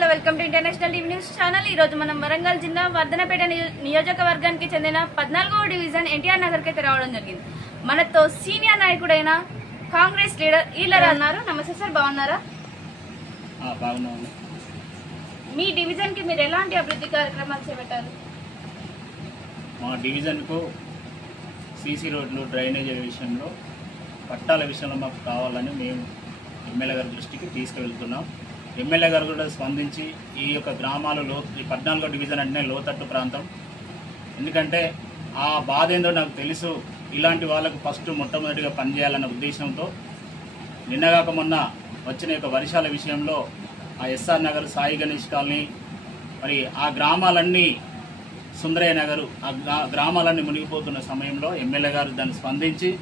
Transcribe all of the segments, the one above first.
Hello welcome to international TV news channel. ఈ రోజు మనం వరంగల్ జిల్లా వర్ధనపేట నియోజకవర్గానికి చెందిన 14వ డివిజన్ ఎన్టీఆర్ నగర్ కి రావడం జరిగింది. మనతో సీనియర్ నాయకుడైన కాంగ్రెస్ లీడర్ ఈలరా అన్నారు. నమస్తే సార్, బాగున్నారా? మీ డివిజన్ కి మీరు ఎలాంటి అభివృద్ధి కార్యక్రమాలు చేపట్టారు? మా డివిజన్ కు సీసీ రోడ్లు, డ్రైనేజీ విషయంలో, పట్టాల విషయంలో మాకు కావాలని మేము ఎమ్మెల్యే గారి దృష్టికి తీసుకువెళ్తున్నాం. ఎమ్మెల్యే గారు కూడా స్పందించి ఈ యొక్క గ్రామాలలో ఈ 14వ డివిజన్ అంటే లోతట్టు ప్రాంతం, ఎందుకంటే ఆ బాధ ఏందో నాకు తెలుసు. ఇలాంటి వాళ్ళకు ఫస్ట్ మొట్టమొదటిగా పనిచేయాలన్న ఉద్దేశంతో నిన్నగాక మొన్న వచ్చిన యొక్క వర్షాల విషయంలో ఆ ఎస్ఆర్ నగర్, సాయి గణేష్ కాలనీ, మరి ఆ గ్రామాలన్నీ, సుందరయ్య నగరు, ఆ గ్రామాలన్నీ మునిగిపోతున్న సమయంలో ఎమ్మెల్యే గారు దాన్ని స్పందించి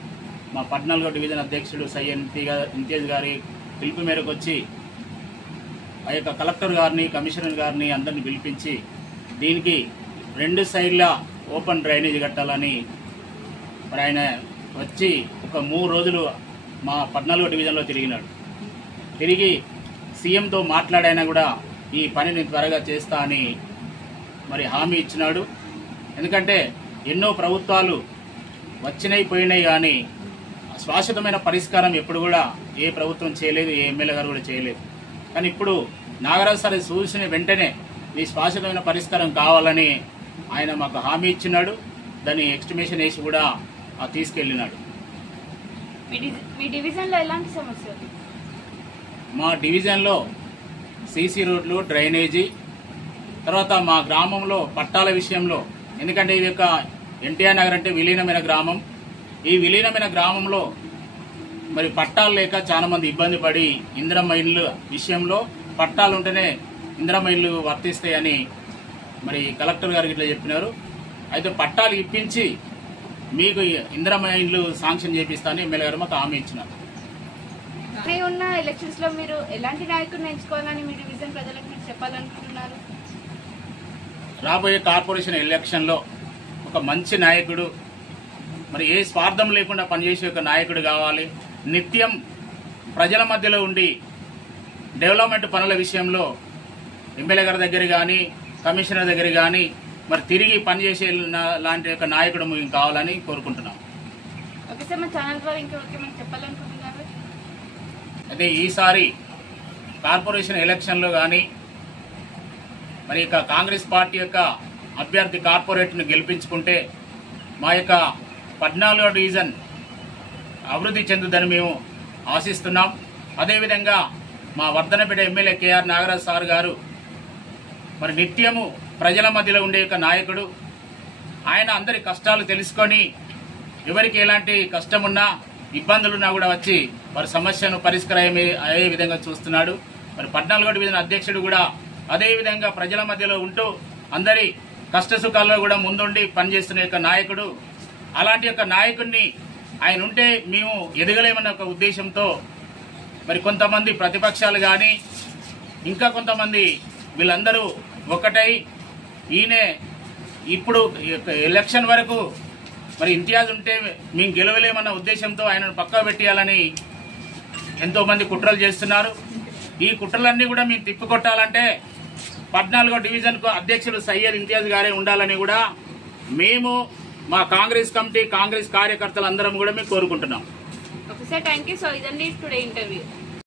మా 14వ డివిజన్ అధ్యక్షుడు సయ్యద్ ఇంతియాజ్ గారి పిలుపు మేరకు వచ్చి ఆ యొక్క కలెక్టర్ గారిని, కమిషనర్ గారిని అందరిని పిలిపించి దీనికి 2 సైడ్ల ఓపెన్ డ్రైనేజ్ కట్టాలని మరి ఆయన వచ్చి ఒక 3 రోజులు మా 14వ డివిజన్లో తిరిగినాడు. తిరిగి సీఎంతో మాట్లాడైనా కూడా ఈ పనిని త్వరగా చేస్తా అని మరి హామీ ఇచ్చినాడు. ఎందుకంటే ఎన్నో ప్రభుత్వాలు వచ్చినాయి పోయినాయి, కానీ శాశ్వతమైన పరిష్కారం ఎప్పుడు కూడా ఏ ప్రభుత్వం చేయలేదు, ఏ ఎమ్మెల్యే గారు కూడా చేయలేదు. కానీ ఇప్పుడు నాగరాజు సార్ చూసిన వెంటనే ఈ శాశ్వతమైన పరిష్కారం కావాలని ఆయన మాకు హామీ ఇచ్చినాడు. దాన్ని ఎస్టిమేషన్ వేసి కూడా తీసుకెళ్లినాడు. మీ డివిజన్ లో ఎలాంటి సమస్యలు? మా డివిజన్లో సీసీ రోడ్లు, డ్రైనేజీ, తర్వాత మా గ్రామంలో పట్టాల విషయంలో, ఎందుకంటే ఇది ఒక ఎన్టీఆర్ నగర్ అంటే విలీనమైన గ్రామం. ఈ విలీనమైన గ్రామంలో మరి పట్టాలు లేక చాలా మంది ఇబ్బంది పడి ఇందిరమ్మ ఇళ్ళు విషయంలో పట్టాలు ఉంటేనే ఇందిరమ్మ ఇళ్ళు వర్తిస్తాయని మరి కలెక్టర్ గారికి ఇట్లా చెప్పినారు. అయితే పట్టాలు ఇప్పించి మీకు ఇందిరమ్మ ఇళ్ళు శాంక్షన్ చేపిస్తానని ఎమ్మెల్యే గారు మాకు హామీ ఇచ్చినారు. ఉన్న ఎలక్షన్స్ లో మీరు ఎలాంటి నాయకుడిని ఎంచుకోవాలని మీ డివిజన్ ప్రజలకు మీరు చెప్పాలనుకుంటున్నారు? రాబోయే కార్పొరేషన్ ఎలక్షన్ లో ఒక మంచి నాయకుడు, మరి ఏ స్వార్థం లేకుండా పనిచేసే ఒక నాయకుడు కావాలి. నిత్యం ప్రజల మధ్యలో ఉండి డెవలప్మెంట్ పనుల విషయంలో ఎమ్మెల్యే గారి దగ్గర కానీ, కమిషనర్ దగ్గర కానీ మరి తిరిగి పనిచేసే లాంటి ఒక నాయకుడు మేము కావాలని కోరుకుంటున్నాం. ఓకే సార్, మా ఛానల్ ద్వారా ఇంకేమైనా చెప్పాలనుకుంటున్నారు? అయితే ఈసారి కార్పొరేషన్ ఎలక్షన్లో కానీ మరి ఇక కాంగ్రెస్ పార్టీ యొక్క అభ్యర్థి కార్పొరేట్ను గెలిపించుకుంటే మా యొక్క 14వ డివిజన్ అభివృద్ధి చెందుదని మేము ఆశిస్తున్నాం. అదేవిధంగా మా Wardhannapet MLA KR Nagaraj sir గారు మరి నిత్యము ప్రజల మధ్యలో ఉండే ఒక నాయకుడు. ఆయన అందరి కష్టాలు తెలుసుకొని ఎవరికి ఎలాంటి కష్టమున్నా, ఇబ్బందులున్నా కూడా వచ్చి వారి సమస్యను పరిష్కారం అయ్యే విధంగా చూస్తున్నాడు. మరి 14వ డివిజన్ అధ్యక్షుడు కూడా అదేవిధంగా ప్రజల మధ్యలో ఉంటూ అందరి కష్ట సుఖాల్లో కూడా ముందుండి పనిచేస్తున్న యొక్క నాయకుడు. అలాంటి యొక్క నాయకుడిని ఆయన ఉంటే మేము ఎదగలేమన్న ఒక ఉద్దేశంతో మరి కొంతమంది ప్రతిపక్షాలు కానీ ఇంకా కొంతమంది వీళ్ళందరూ ఒకటై ఈయనే ఇప్పుడు ఎలక్షన్ వరకు మరి ఇంతియాజ్ ఉంటే మేము గెలవలేమన్న ఉద్దేశంతో ఆయనను పక్కా పెట్టేయాలని ఎంతో మంది కుట్రలు చేస్తున్నారు. ఈ కుట్రలన్నీ కూడా మేము తిప్పికొట్టాలంటే 14వ డివిజన్ కు అధ్యక్షులు సయ్యద్ ఇంతియాజ్ గారే ఉండాలని కూడా మేము, మా కాంగ్రెస్ కమిటీ, కాంగ్రెస్ కార్యకర్తలు అందరం కూడా మేము కోరుకుంటున్నాం. Okay sir, thank you. So ఇదండి టుడే ఇంటర్వ్యూ.